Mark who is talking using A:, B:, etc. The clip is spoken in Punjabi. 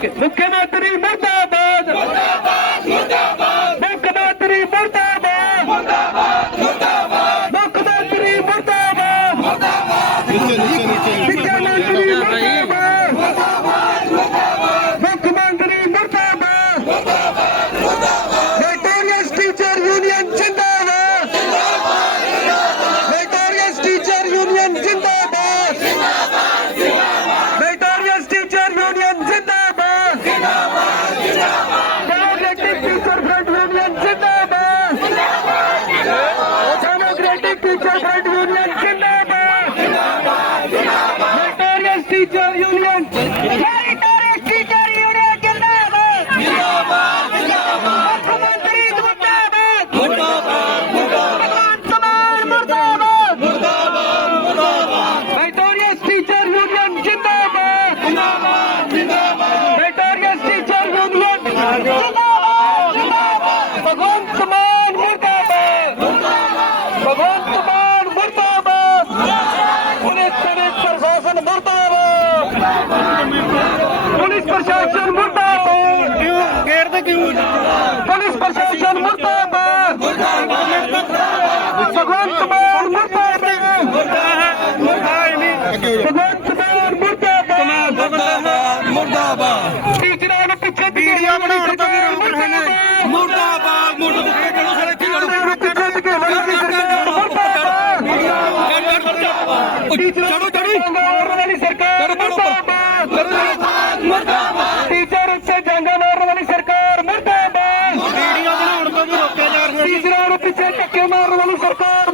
A: ਮੁੱਖ ਮੰਤਰੀ ਮੁਰਦਾਬਾਦ। ਮੁੱਖ ਮੰਤਰੀ ਮੁਰਦਾਬਾਦ। ਮੁੱਖ ਮੰਤਰੀ ਮੁਰਦਾਬਾਦ ਸਿੱਖਿਆ ਮੰਤਰੀ teacher right union zindabad zindabad zindabad notorious teacher police ਪ੍ਰਸ਼ਾਸਨ ਮੁਰਦਾਬਾਦ। ਕਿਉਂ ਗੇਰ ਤੇ ਕਿਉਂ? ਪੁਲਿਸ ਪ੍ਰਸ਼ਾਸਨ ਮੁਰਦਾਬਾਦ। ਭਗਵੰਤ ਮਾਨ ਮੁਰਦਾਬਾਦ। ਭਗਵੰਤ ਮਾਨ ਮੁਰਦਾਬਾਦ
B: ਮੁਰਦਾਬਾਦ
A: ਟੀਚਰਾਂ ਨੂੰ ਪਿੱਛੇ ਵੀਡੀਓ ਬਣਾਉਣ ਤੋਂ ਵੀ ਰੋਕ ਰਹੇ ਨੇ।
B: ਮੁਰਦਾਬਾਦ। ਮੁਰਦਾਬਾਦ ਚਲੋ ਸਾਰੇ ਸਰਕਾਰ ਮੁਰਦਾਬਾਦ। ਮੁਰਦਾਬਾਦ ਮੁਰਦਾਬਾਦ।
A: ਟੀਚਰ ਉੱਤੇ ਜੰਗਾ ਮਾਰਨ ਵਾਲੀ ਸਰਕਾਰ ਮੁਰਦਾਬਾਦ। ਵੀਡੀਓ ਬਣਾਉਣ ਤੋਂ ਵੀ ਰੋਕਿਆ ਜਾ ਰਿਹਾ ਟੀਚਰਾਂ ਨੂੰ
B: ਪਿੱਛੇ ਧੱਕੇ ਮਾਰਨ
A: ਵਾਲੀ ਸਰਕਾਰ।